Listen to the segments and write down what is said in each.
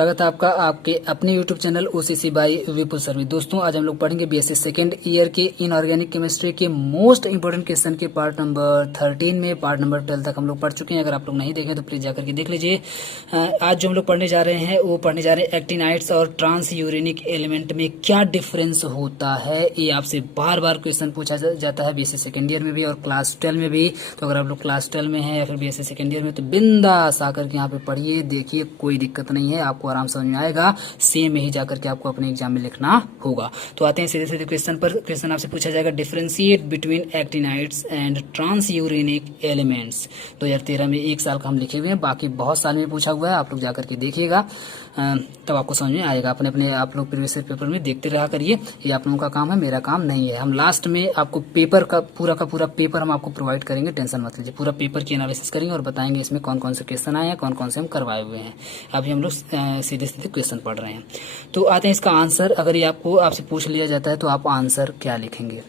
स्वागत है आपका आपके अपने YouTube चैनल ओसीसी बाय विपुल सर्वी। दोस्तों आज हम लोग पढ़ेंगे बीएससी सेकेंड ईयर के इनऑर्गेनिक केमिस्ट्री के मोस्ट इंपोर्टेंट क्वेश्चन के पार्ट नंबर 13 में पार्ट नंबर 12 तक हम लोग पढ़ चुके हैं। अगर आप लोग नहीं देखें तो प्लीज जाकर के देख लीजिए। आज जो हम लोग पढ़ने जा रहे हैं वो पढ़ने जा रहे हैं एक्टिनाइड्स और ट्रांस यूरेनिक एलिमेंट में क्या डिफरेंस होता है। ये आपसे बार बार क्वेश्चन पूछा जाता है बीएससी सेकेंड ईयर में भी और क्लास 12 में भी। तो अगर आप लोग क्लास 12 में हैं या फिर बीएससी सेकेंड ईयर में तो बिंदास आकर के यहाँ पे पढ़िए, देखिए, कोई दिक्कत नहीं है, आपको आराम समझ में आएगा। सेम यही जाकर के आपको अपने एग्जाम में लिखना होगा। तो आते हैं सीधे सीधे क्वेश्चन पर। क्वेश्चन आपसे पूछा जाएगा differentiate between actinides and transuranic elements. 2013 में 1 साल का हम लिखे हुए हैं, बाकी बहुत साल में पूछा हुआ है। आप लोग जाकर के देखिएगा तब आपको समझ में आएगा। अपने अपने आप लोग प्रीवियस पेपर में देखते रहा करिए। ये आप लोगों का काम है, मेरा काम नहीं है। हम लास्ट में आपको पेपर का पूरा पेपर हम आपको प्रोवाइड करेंगे, टेंशन मत लीजिए। पूरा पेपर की एनालिसिस करेंगे और बताएंगे इसमें कौन कौन से क्वेश्चन आए हैं, कौन कौन से हम करवाए हुए हैं। अभी हम लोग सीधे सीधे क्वेश्चन पढ़ रहे हैं। तो आते हैं इसका आंसर। अगर ये आपसे पूछ लिया जाता है तो आप आंसर क्या लिखेंगे,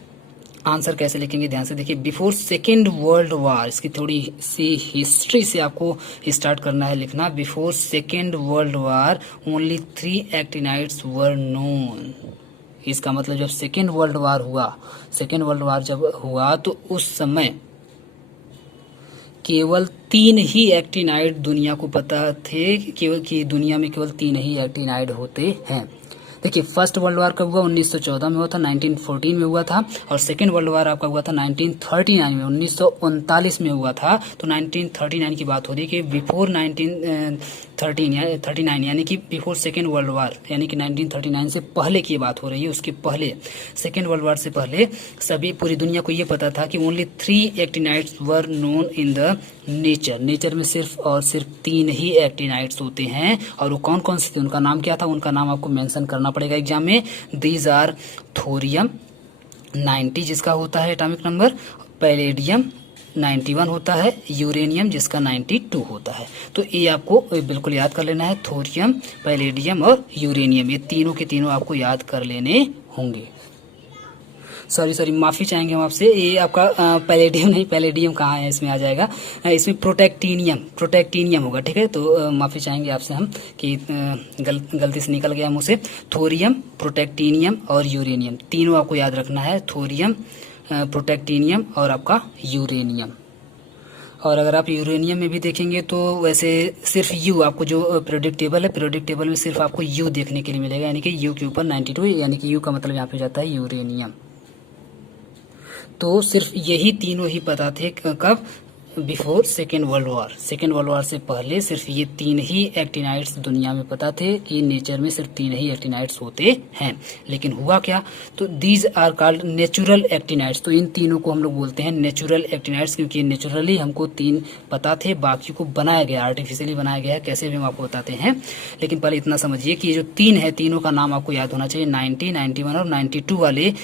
आंसर कैसे लिखेंगे, ध्यान से देखिए। बिफोर सेकेंड वर्ल्ड वार, इसकी थोड़ी सी हिस्ट्री से आपको स्टार्ट करना है लिखना। Before second world war only 3 actinides were known. इसका मतलब जब सेकेंड वर्ल्ड वार जब हुआ तो उस समय केवल 3 ही एक्टिनाइड दुनिया को पता थे कि दुनिया में केवल 3 ही एक्टिनाइड होते हैं। देखिए, फर्स्ट वर्ल्ड वार कब हुआ? 1914 में हुआ था, 1914 में हुआ था। और सेकेंड वर्ल्ड वार आपका हुआ था 1939 में, 1939 में हुआ था। तो 1939 की बात हो रही है कि बिफोर 1939 यानी कि बिफोर सेकेंड वर्ल्ड वार, यानी कि 1939 से पहले की बात हो रही है। उसके पहले, सेकेंड वर्ल्ड वार से पहले सभी पूरी दुनिया को ये पता था कि only 3 actinides were known in the nature में सिर्फ और सिर्फ 3 ही एक्टिनाइड्स होते हैं। और वो कौन कौन से थे, उनका नाम क्या था, उनका नाम आपको मेंशन करना पड़ेगा एग्जाम में। दीज आर थोरियम 90 जिसका होता है एटॉमिक नंबर, पैलेडियम 91 होता है, यूरेनियम जिसका 92 होता है। तो ये आपको बिल्कुल याद कर लेना है। थोरियम, पैलेडियम और यूरेनियम, ये तीनों के तीनों आपको याद कर लेने होंगे। सॉरी माफी चाहेंगे हम आपसे। ये आपका पैलेडियम नहीं, पैलेडियम कहाँ है, इसमें आ जाएगा, इसमें प्रोटेक्टीनियम होगा, ठीक है। तो माफी चाहेंगे आपसे हम कि गलती से निकल गया मुझसे। थोरियम, प्रोटेक्टीनियम और यूरेनियम, तीनों आपको याद रखना है। थोरियम, प्रोटेक्टीनियम और आपका यूरेनियम। और अगर आप यूरेनियम में भी देखेंगे तो वैसे सिर्फ यू, आपको जो पीरियोडिक टेबल है, पीरियोडिक टेबल में सिर्फ आपको यू देखने के लिए मिलेगा, यानी कि यू के ऊपर 92, यानी कि यू का मतलब यहाँ पे जाता है यूरेनियम। तो सिर्फ यही तीनों ही पता थे कब? बिफोर सेकेंड वर्ल्ड वार से पहले सिर्फ ये 3 ही एक्टिनाइड्स दुनिया में पता थे कि नेचर में सिर्फ 3 ही एक्टिनाइड्स होते हैं। लेकिन हुआ क्या? तो these are called natural actinides. तो इन तीनों को हम लोग बोलते हैं नेचुरल एक्टिनाइड्स, क्योंकि नेचुरली हमको 3 पता थे, बाकी को बनाया गया, आर्टिफिशियली बनाया गया है, कैसे भी हम आपको बताते हैं। लेकिन पहले इतना समझिए कि ये जो 3 है, तीनों का नाम आपको याद होना चाहिए। 90, 91 और 92 वाले,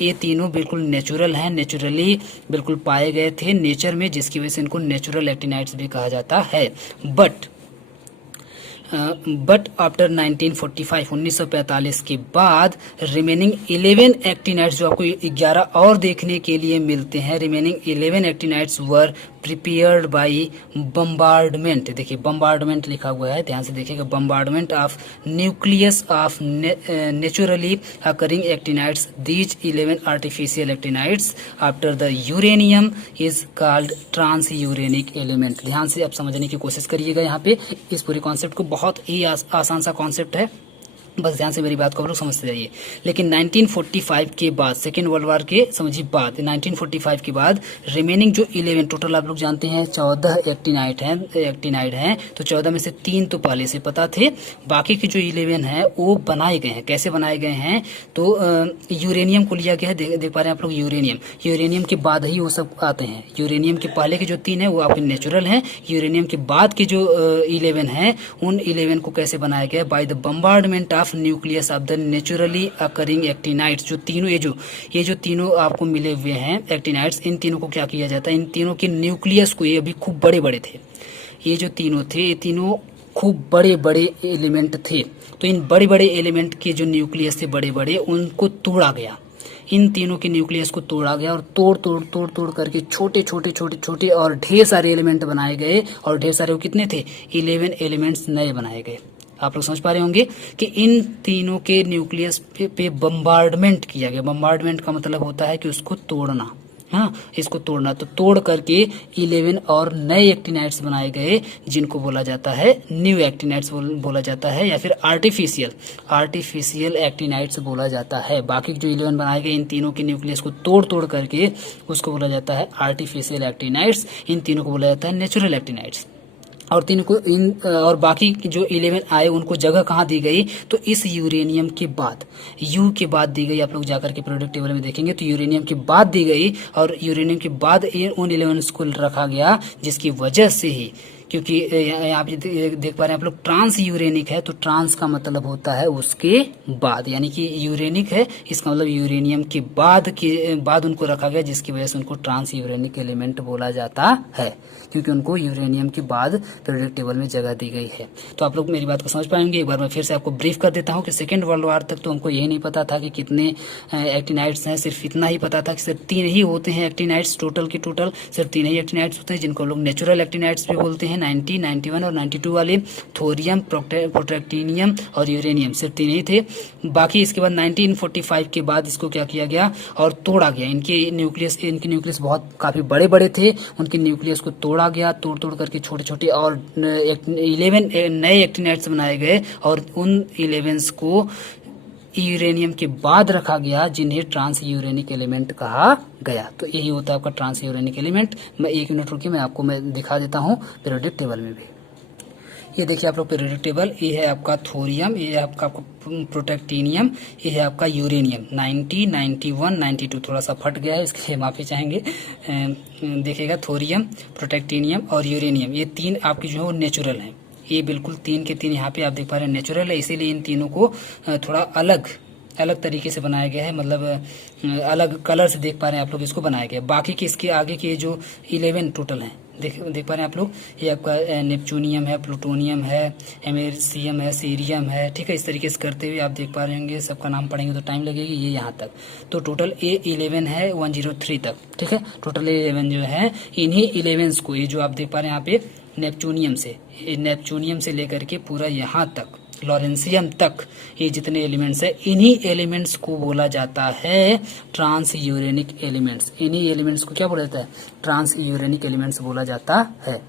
ये तीनों बिल्कुल नेचुरल हैं, नेचुरली बिल्कुल पाए गए थे नेचर में, जिसकी वजह से इनको नेचुरल एक्टिनाइड्स भी कहा जाता है। बट आफ्टर 1945 के बाद रिमेनिंग 11 एक्टिनाइड्स, जो आपको 11 और देखने के लिए मिलते हैं, remaining 11 actinides were prepared by bombardment. देखिए बम्बार्डमेंट लिखा हुआ है, ध्यान से देखिएगा। Bombardment of nucleus of naturally occurring actinides, these 11 artificial actinides after the uranium is called transuranic element. ध्यान से आप समझने की कोशिश करिएगा यहाँ पे इस पूरे कॉन्सेप्ट को। बहुत ही आसान सा कॉन्सेप्ट है, बस ध्यान से मेरी बात को आप लोग समझते जाइए। लेकिन 1945 के बाद, सेकेंड वर्ल्ड वार के समझिए बाद, 1945 के बाद रिमेनिंग जो 11, टोटल आप लोग जानते हैं 14 एक्टिनाइड हैं। तो 14 में से 3 तो पहले से पता थे, बाकी के जो 11 हैं वो बनाए गए हैं। कैसे बनाए गए हैं? तो यूरेनियम को लिया गया है, देख पा रहे हैं आप लोग। यूरेनियम के बाद ही वो सब आते हैं। यूरेनियम के पहले के जो 3 है वो आपके नेचुरल हैं। यूरेनियम के बाद के जो 11 हैं, उन 11 को कैसे बनाया गया? By the bombardment of nucleus of the naturally occurring actinides. जो तीनों ये जो तीनों आपको मिले हुए हैं एक्टिनाइड्स, इन तीनों को क्या किया जाता है? इन तीनों के न्यूक्लियस को, ये अभी खूब बड़े बड़े थे, ये जो तीनों थे, ये तीनों खूब बड़े बड़े एलिमेंट थे। तो इन बड़े बड़े एलिमेंट के जो न्यूक्लियस थे बड़े बड़े, उनको तोड़ा गया। इन तीनों के न्यूक्लियस को तोड़ा गया और तोड़ करके छोटे और ढेर सारे एलिमेंट बनाए गए। और ढेर सारे वो कितने थे? 11 एलिमेंट्स नए बनाए गए। आप लोग समझ पा रहे होंगे कि इन तीनों के न्यूक्लियस पे बम्बार्डमेंट किया गया। बम्बार्डमेंट का मतलब होता है कि उसको तोड़ना, हाँ, इसको तोड़ना। तो तोड़ करके 11 और नए एक्टिनाइड्स बनाए गए, जिनको बोला जाता है न्यू एक्टिनाइड्स बोला जाता है, या फिर आर्टिफिशियल एक्टिनाइड्स बोला जाता है। बाकी जो 11 बनाए गए इन तीनों के न्यूक्लियस को तोड़ तोड़ करके उसको बोला जाता है आर्टिफिशियल एक्टिनाइड्स। इन तीनों को बोला जाता है नेचुरल एक्टिनाइड्स। और तीन को इन और बाकी जो 11 आए उनको जगह कहाँ दी गई, तो इस यूरेनियम के बाद, यू के बाद दी गई। आप लोग जाकर के पीरियोडिक टेबल में देखेंगे तो यूरेनियम के बाद दी गई, और यूरेनियम के बाद उन 11 को रखा गया, जिसकी वजह से ही, क्योंकि यहाँ पे देख पा रहे हैं आप लोग ट्रांस यूरेनिक है, तो ट्रांस का मतलब होता है उसके बाद, यानी कि यूरेनिक है, इसका मतलब यूरेनियम के बाद उनको रखा गया, जिसकी वजह से उनको ट्रांस यूरेनिक एलिमेंट बोला जाता है, क्योंकि उनको यूरेनियम के बाद पीरियोडिक टेबल में जगह दी गई है। तो आप लोग मेरी बात को समझ पाएंगे। एक बार मैं फिर से आपको ब्रीफ कर देता हूँ कि सेकेंड वर्ल्ड वार तक तो हमको यही नहीं पता था कि कितने एक्टिनाइड्स हैं, सिर्फ इतना ही पता था कि सिर्फ 3 ही होते हैं एक्टिनाइड्स, टोटल सिर्फ 3 ही एक्टिनाइड्स होते हैं, जिनको लोग नेचुरल एक्टिनाइड्स भी बोलते हैं। 90, 91 और 92 वाले थोरियम, प्रोटैक्टिनियम और यूरेनियम सिर्फ 3 ही थे। बाकी इसके बाद 1945 के बाद इसको क्या किया गया और तोड़ा गया। इनके न्यूक्लियस बहुत काफी बड़े बड़े थे, उनके न्यूक्लियस को तोड़ा गया, तोड़ करके छोटे छोटे और 11 नए एक्टिनाइड्स बनाए गए, और उन 11 को यूरेनियम के बाद रखा गया, जिन्हें ट्रांस यूरेनिक एलिमेंट कहा गया। तो यही होता है आपका ट्रांस यूरेनिक एलिमेंट। मैं 1 मिनट रुकिए, मैं आपको दिखा देता हूँ पीरियोडिक टेबल में भी। ये देखिए आप लोग पीरियोडिक टेबल, ये है आपका थोरियम, ये है आपका प्रोटैक्टिनियम, ये है आपका यूरेनियम। 90, 91, 92 थोड़ा सा फट गया है, इसके लिए माफी चाहेंगे। देखिएगा थोरियम, प्रोटैक्टिनियम और यूरेनियम, ये 3 आपकी जो है वो नेचुरल हैं। ये बिल्कुल 3 के 3 यहाँ पे आप देख पा रहे हैं नेचुरल है, इसीलिए इन तीनों को थोड़ा अलग तरीके से बनाया गया है, मतलब अलग कलर से देख पा रहे हैं आप लोग इसको बनाया गया है। बाकी के इसके आगे के जो 11 टोटल हैं, देख पा रहे हैं आप लोग, ये आपका नेपच्यूनियम है, प्लूटोनियम है, एमेरिसियम है, सीरियम है, ठीक है। इस तरीके से करते हुए आप देख पा रहे होंगे, सबका नाम पढ़ेंगे तो टाइम लगेगी। ये यहाँ तक तो टोटल A11 है 103 तक, ठीक है। टोटल A11 जो है, इन्हीं 11 को, ये जो आप देख पा रहे हैं यहाँ पे नेपच्यूनियम से लेकर के पूरा यहाँ तक लॉरेंसियम तक, ये जितने एलिमेंट्स है, इन्हीं एलिमेंट्स को बोला जाता है ट्रांस यूरेनिक एलिमेंट्स। इन्हीं एलिमेंट्स को क्या बोला जाता है, ट्रांस यूरेनिक एलिमेंट्स बोला जाता है।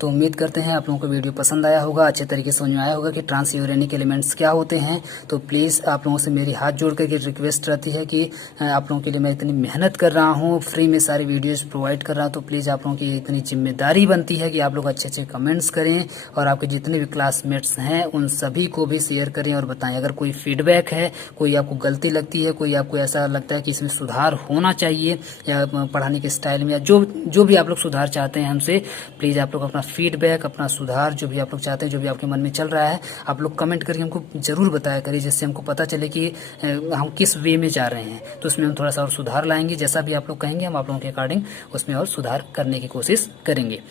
तो उम्मीद करते हैं आप लोगों को वीडियो पसंद आया होगा, अच्छे तरीके से समझ में आया होगा कि ट्रांस यूरेनिक एलिमेंट्स क्या होते हैं। तो प्लीज़ आप लोगों से मेरी हाथ जोड़ करके रिक्वेस्ट रहती है कि आप लोगों के लिए मैं इतनी मेहनत कर रहा हूँ, फ्री में सारी वीडियोस प्रोवाइड कर रहा हूँ, तो प्लीज़ आप लोगों की इतनी जिम्मेदारी बनती है कि आप लोग अच्छे अच्छे कमेंट्स करें, और आपके जितने भी क्लासमेट्स हैं उन सभी को भी शेयर करें और बताएं। अगर कोई फीडबैक है, कोई आपको गलती लगती है, कोई आपको ऐसा लगता है कि इसमें सुधार होना चाहिए, या पढ़ाने के स्टाइल में, या जो भी आप लोग सुधार चाहते हैं हमसे, प्लीज़ आप लोग अपना फीडबैक, अपना सुधार जो भी आप लोग चाहते हैं, जो भी आपके मन में चल रहा है, आप लोग कमेंट करके हमको जरूर बताया करिए, जिससे हमको पता चले कि हम किस वे में जा रहे हैं। तो उसमें हम थोड़ा सा और सुधार लाएंगे, जैसा भी आप लोग कहेंगे हम आप लोगों के अकॉर्डिंग उसमें और सुधार करने की कोशिश करेंगे।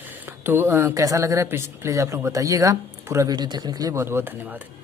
तो कैसा लग रहा है प्लीज़ आप लोग बताइएगा। पूरा वीडियो देखने के लिए बहुत बहुत धन्यवाद।